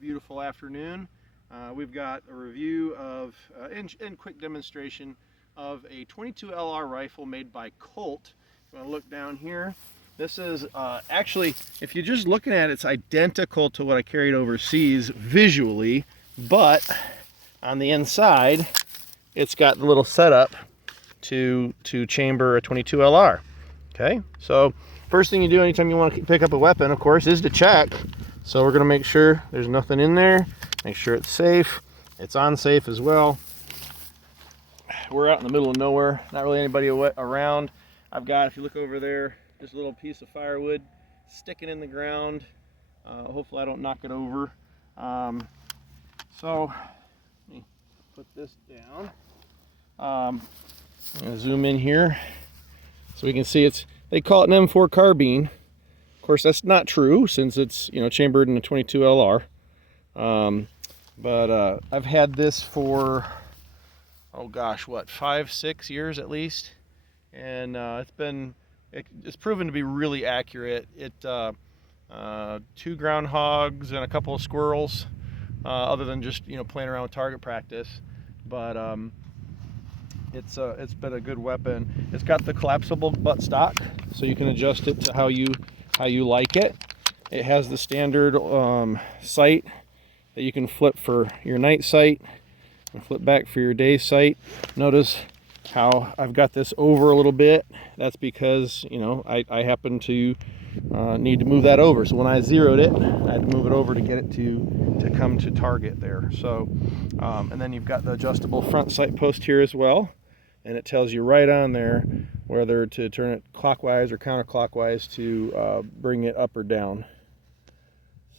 beautiful afternoon. We've got a review of, and quick demonstration of a 22 LR rifle made by Colt. You want to look down here. This is actually, if you're just looking at it, it's identical to what I carried overseas visually, but on the inside, it's got the little setup to chamber a 22 LR. Okay, so first thing you do anytime you want to pick up a weapon, of course, is to check. So we're going to make sure there's nothing in there, make sure it's safe. It's on safe as well. We're out in the middle of nowhere, not really anybody around. I've got, if you look over there, just a little piece of firewood sticking in the ground. Hopefully I don't knock it over. So let me put this down. I'm going to zoom in here so we can see they call it an M4 carbine. Of course, that's not true since it's, chambered in a 22 LR. But I've had this for, oh gosh, what, 5-6 years at least, and it's proven to be really accurate. It 2 groundhogs and a couple of squirrels, other than just playing around with target practice. But it's been a good weapon. It's got the collapsible buttstock, so you can adjust it to how you like it. It has the standard sight that you can flip for your night sight and flip back for your day sight. Notice how I've got this over a little bit. That's because I happen to need to move that over. So when I zeroed it, I had to move it over to get it to come to target there. So and then you've got the adjustable front sight post here as well, and it tells you right on there whether to turn it clockwise or counterclockwise to bring it up or down.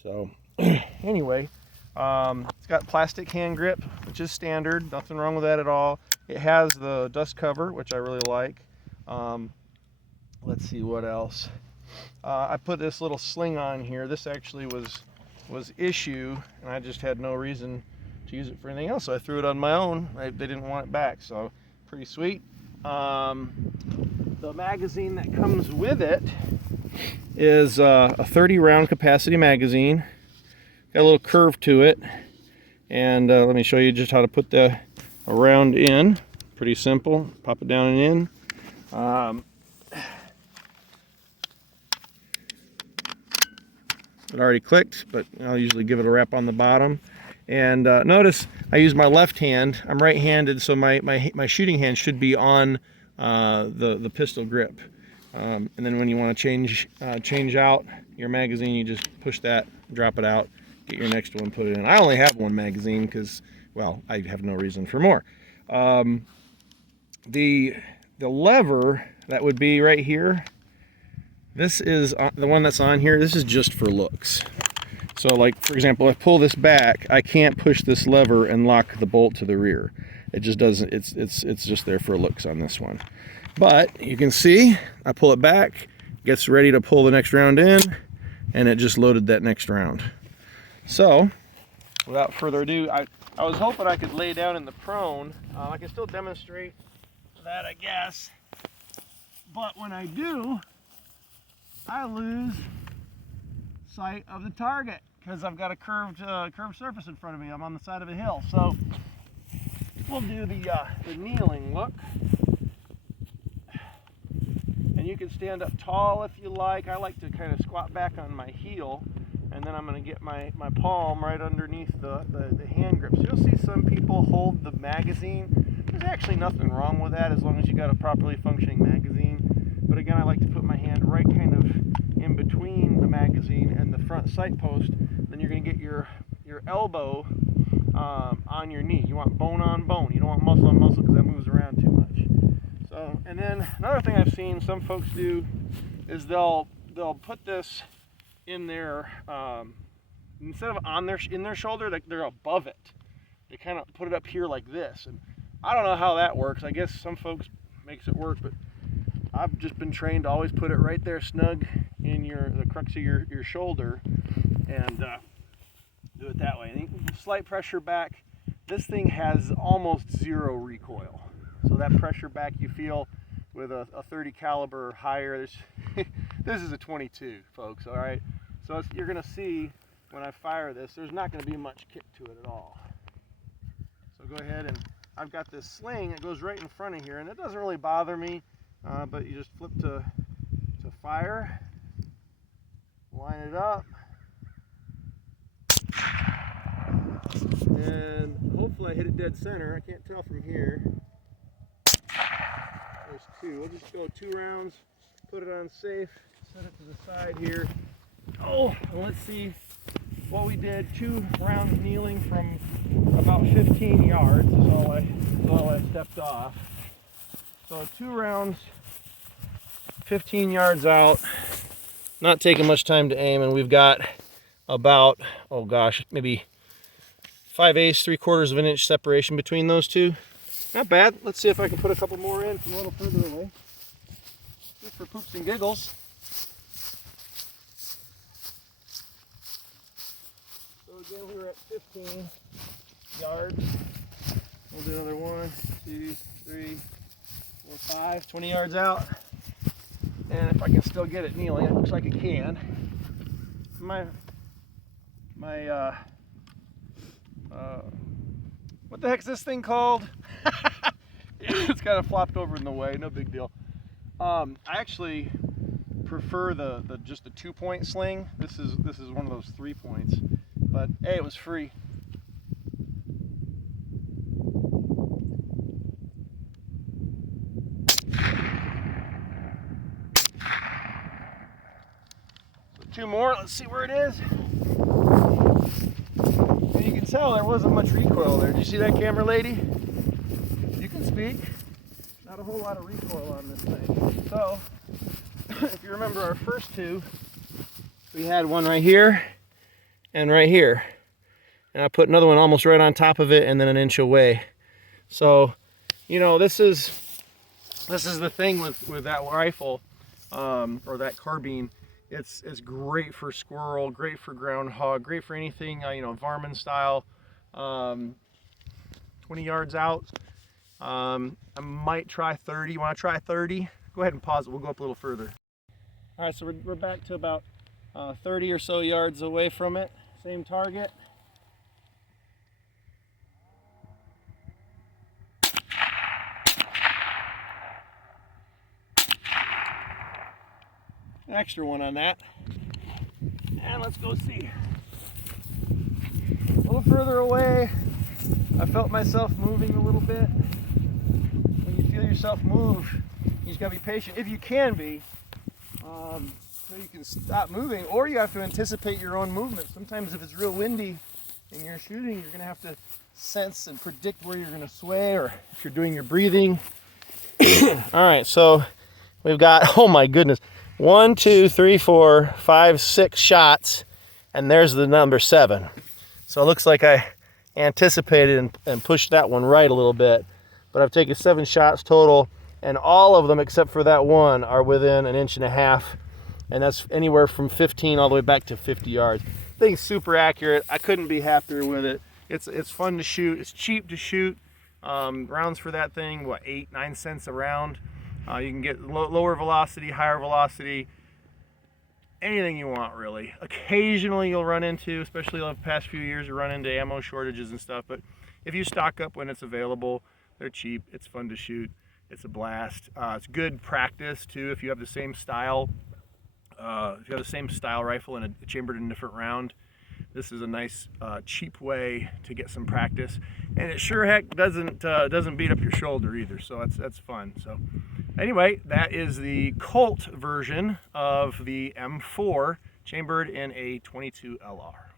So anyway, it's got plastic hand grip, which is standard. Nothing wrong with that at all. It has the dust cover, which I really like. Let's see what else. I put this little sling on here. This actually was issue, and I just had no reason to use it for anything else, so I threw it on my own. They didn't want it back, so pretty sweet. The magazine that comes with it is a 30 round capacity magazine. Got a little curve to it, and let me show you just how to put a round in. Pretty simple. Pop it down and in. It already clicked, but I'll usually give it a wrap on the bottom. And notice I use my left hand. I'm right-handed, so my shooting hand should be on the pistol grip. And then when you want to change out your magazine, you just push that, drop it out, get your next one, put it in. I only have one magazine because, well, I have no reason for more. The lever that would be right here, this is the one that's on here. This is just for looks. So, like, for example, if I pull this back, I can't push this lever and lock the bolt to the rear. It just doesn't. It's just there for looks on this one. But you can see, I pull it back, gets ready to pull the next round in, and it just loaded that next round. So, without further ado, I was hoping I could lay down in the prone. I can still demonstrate that, I guess. But when I do, I lose sight of the target because I've got a curved surface in front of me. I'm on the side of a hill. So we'll do the kneeling look. And you can stand up tall if you like. I like to kind of squat back on my heel, and then I'm going to get my palm right underneath the hand grip. So you'll see some people hold the magazine. There's actually nothing wrong with that as long as you got a properly functioning magazine. But again, I like to put my hand right kind of in between the magazine and the front sight post. Then you're going to get your elbow on your knee. You want bone on bone. You don't want muscle on muscle because that moves around too much. So, and then another thing I've seen some folks do is they'll put this in their instead of in their shoulder, they're above it. They kind of put it up here like this, and I don't know how that works. I guess some folks makes it work, but I've just been trained to always put it right there snug in the crux of your shoulder, and do it that way. And slight pressure back. This thing has almost zero recoil. So that pressure back you feel with a 30 caliber or higher, this is a 22, folks, all right? So you're gonna see when I fire this, there's not going to be much kick to it at all. So go ahead, and I've got this sling that goes right in front of here, and it doesn't really bother me, but you just flip to fire, line it up, and hopefully I hit it dead center. I can't tell from here. There's two. We'll just go 2 rounds, put it on safe, set it to the side here. Oh, and let's see what we did. 2 rounds kneeling from about 15 yards is all I stepped off. So 2 rounds, 15 yards out, not taking much time to aim, and we've got about, oh gosh, maybe 5/8, 3/4 of an inch separation between those two. Not bad. Let's see if I can put a couple more in from a little further away. Just for poops and giggles. So again, we were at 15 yards. We'll do another 1, 2, 3, 4, 5, 20 yards out. And if I can still get it kneeling, it looks like it can. What the heck's this thing called? It's kind of flopped over in the way, no big deal. I actually prefer just the 2-point sling. This is one of those 3 points, but hey, it was free. So 2 more. Let's see where it is. And you can tell there wasn't much recoil there. Did you see that, camera lady? You can speak. Not a whole lot of recoil on this thing. So, if you remember our first 2, we had one right here and right here. And I put another one almost right on top of it and then an inch away. So, you know, this is the thing with that rifle, or that carbine. It's great for squirrel, great for groundhog, great for anything, you know, varmint style. 20 yards out. I might try 30. You want to try 30? Go ahead and pause it. We'll go up a little further. All right, so we're back to about 30 or so yards away from it. Same target. An extra one on that. And let's go see. A little further away. I felt myself moving a little bit. When you feel yourself move, you just gotta be patient, if you can be, so you can stop moving, or you have to anticipate your own movement. Sometimes if it's real windy and you're shooting, you're gonna have to sense and predict where you're gonna sway, or if you're doing your breathing. All right, so we've got, oh my goodness, 1, 2, 3, 4, 5, 6 shots, and there's the number 7. So it looks like I anticipated and pushed that one right a little bit, but I've taken 7 shots total, and all of them except for that one are within 1.5 inches, and that's anywhere from 15 all the way back to 50 yards. Thing's super accurate. I couldn't be happier with it. It's fun to shoot. It's cheap to shoot. Rounds for that thing, what, 8-9 cents a round. You can get lower velocity, higher velocity, anything you want, really. Occasionally you'll run into, especially the past few years, you run into ammo shortages and stuff, but if you stock up when it's available, they're cheap, it's fun to shoot, it's a blast. It's good practice too if you have the same style, rifle and chambered in a different round. This is a nice cheap way to get some practice, and it sure heck doesn't beat up your shoulder either, so that's fun. So anyway, that is the Colt version of the M4 chambered in a .22 LR.